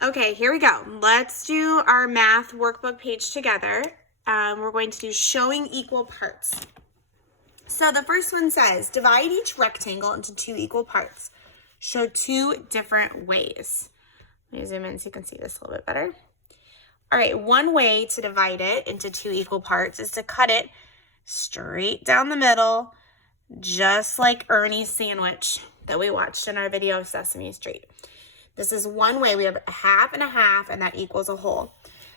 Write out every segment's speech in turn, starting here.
Okay, here we go. Let's do our math workbook page together. We're going to do showing equal parts. So the first one says, divide each rectangle into 2 equal parts. Show 2 different ways. Let me zoom in so you can see this a little bit better. All right, one way to divide it into 2 equal parts is to cut it straight down the middle, just like Ernie's sandwich that we watched in our video of Sesame Street. This is one way. We have a half and a half, and that equals a whole.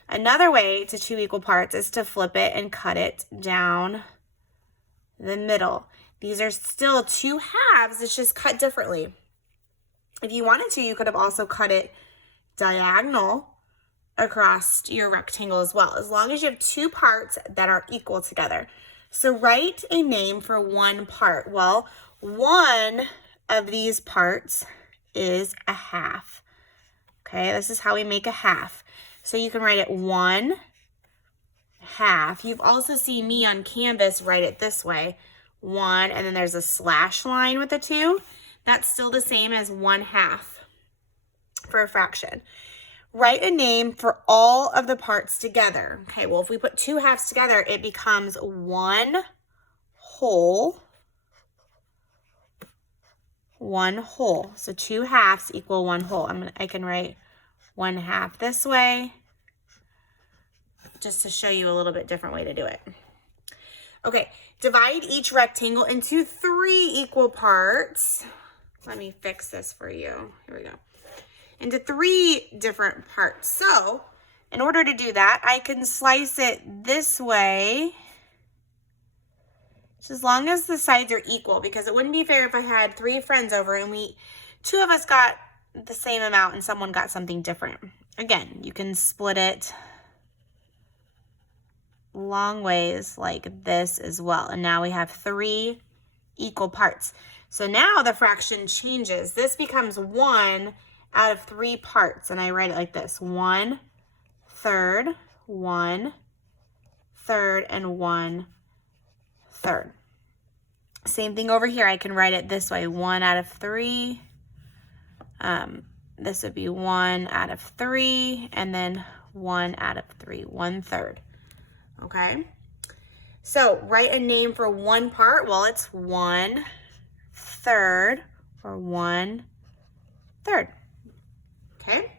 Another way to 2 equal parts is to flip it and cut it down the middle. These are still 2 halves. It's just cut differently. If you wanted to, you could have also cut it diagonal across your rectangle as well, as long as you have 2 parts that are equal together. So write a name for one part. Well, one of these parts is a half. Okay, this is how we make a half. So you can write it 1 half. You've also seen me on Canvas write it this way, 1, and then there's a slash line with a 2. That's still the same as 1 half for a fraction. Write a name for all of the parts together. Okay, well, if we put 2 halves together, it becomes 1 whole. 1 whole. So 2 halves equal 1 whole. I can write 1 half this way, just to show you a little bit different way to do it. Okay, divide each rectangle into 3 equal parts. Let me fix this for you. Here we go. Into 3 different parts. So, in order to do that, I can slice it this way, just as long as the sides are equal, because it wouldn't be fair if I had 3 friends over and 2 of us got the same amount and someone got something different. Again, you can split it long ways like this as well. And now we have 3 equal parts. So now the fraction changes. This becomes 1 out of 3 parts. And I write it like this: 1 third, 1 third, and 1 third. Same thing over here. I can write it this way: 1 out of 3. This would be 1 out of 3, and then 1 out of 3, 1 third. Okay, so write a name for one part. Well, it's 1 third or 1 third. Okay,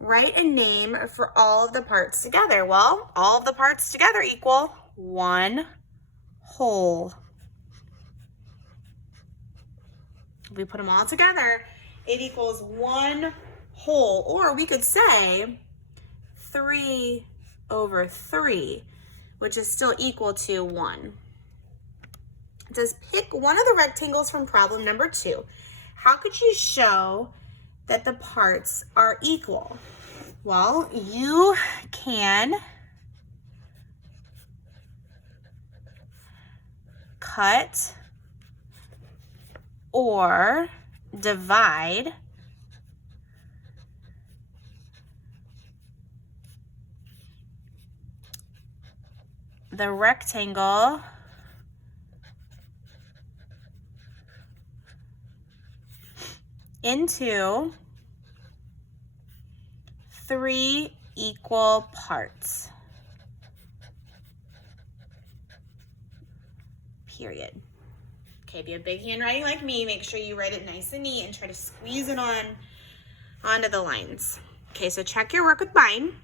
write a name for all of the parts together. Well, all of the parts together equal 1 whole. If we put them all together, it equals 1 whole, or we could say 3 over 3, which is still equal to 1. It says pick one of the rectangles from problem number 2. How could you show that the parts are equal? Well, you can cut or divide the rectangle into 3 equal parts. Period. Okay, if you have big handwriting like me, make sure you write it nice and neat and try to squeeze it onto the lines. Okay, so check your work with mine.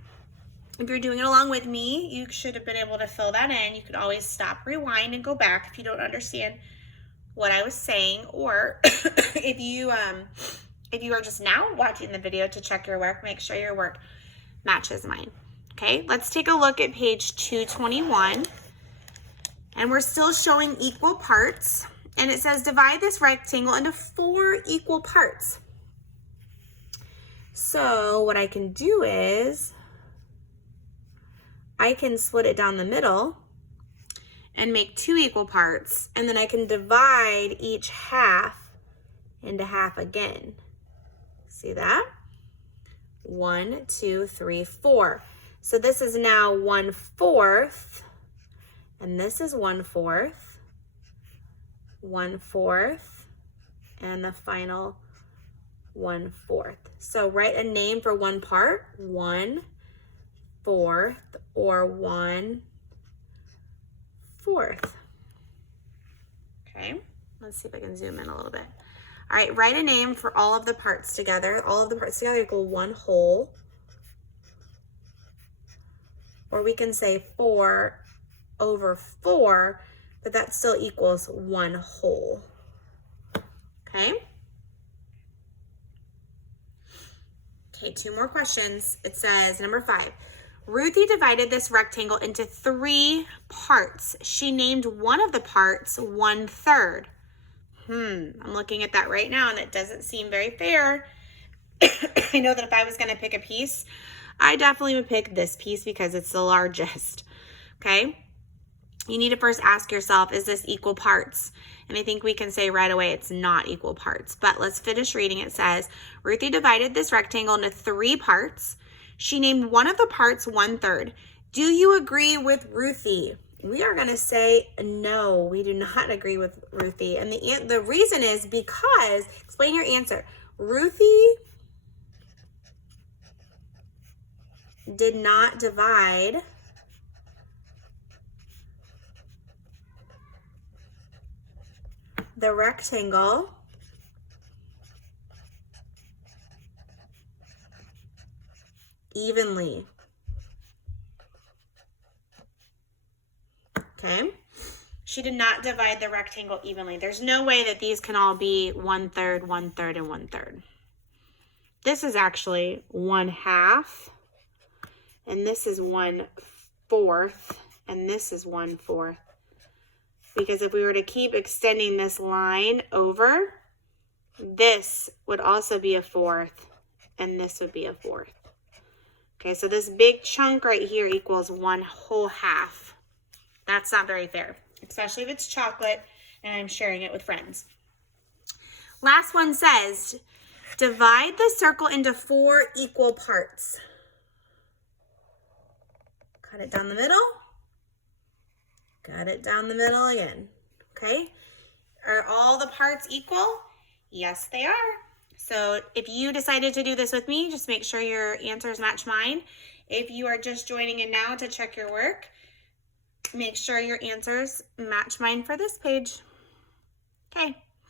If you're doing it along with me, you should have been able to fill that in. You could always stop, rewind, and go back if you don't understand what I was saying, or if you are just now watching the video to check your work, make sure your work matches mine. Okay, let's take a look at page 221, and we're still showing equal parts, and it says divide this rectangle into 4 equal parts. So what I can do is I can split it down the middle and make 2 equal parts, and then I can divide each half into half again. See that? 1, 2, 3, 4. So this is now 1/4, and this is 1/4, 1/4, and the final 1/4. So write a name for one part, 1/4 or 1/4. Okay, let's see if I can zoom in a little bit. All right, write a name for all of the parts together. All of the parts together equal 1 whole. Or we can say 4/4, but that still equals 1 whole. Okay? Okay, 2 more questions. It says, number 5, Ruthie divided this rectangle into 3 parts. She named one of the parts 1/3. I'm looking at that right now and it doesn't seem very fair. I know that if I was going to pick a piece, I definitely would pick this piece because it's the largest. Okay? You need to first ask yourself, is this equal parts? And I think we can say right away it's not equal parts. But let's finish reading. It says, Ruthie divided this rectangle into 3 parts. She named one of the parts 1/3. Do you agree with Ruthie? We are going to say no, we do not agree with Ruthie. And the reason is because, explain your answer. Ruthie did not divide the rectangle evenly. Okay? She did not divide the rectangle evenly. There's no way that these can all be 1/3, 1/3, and 1/3. This is actually 1/2, and this is 1/4, and this is 1/4. Because if we were to keep extending this line over, this would also be 1/4, and this would be 1/4. Okay, so this big chunk right here equals 1 whole half. That's not very fair, especially if it's chocolate and I'm sharing it with friends. Last one says, divide the circle into 4 equal parts. Cut it down the middle. Cut it down the middle again. Okay? Are all the parts equal? Yes, they are. So if you decided to do this with me, just make sure your answers match mine. If you are just joining in now to check your work, make sure your answers match mine for this page. Okay.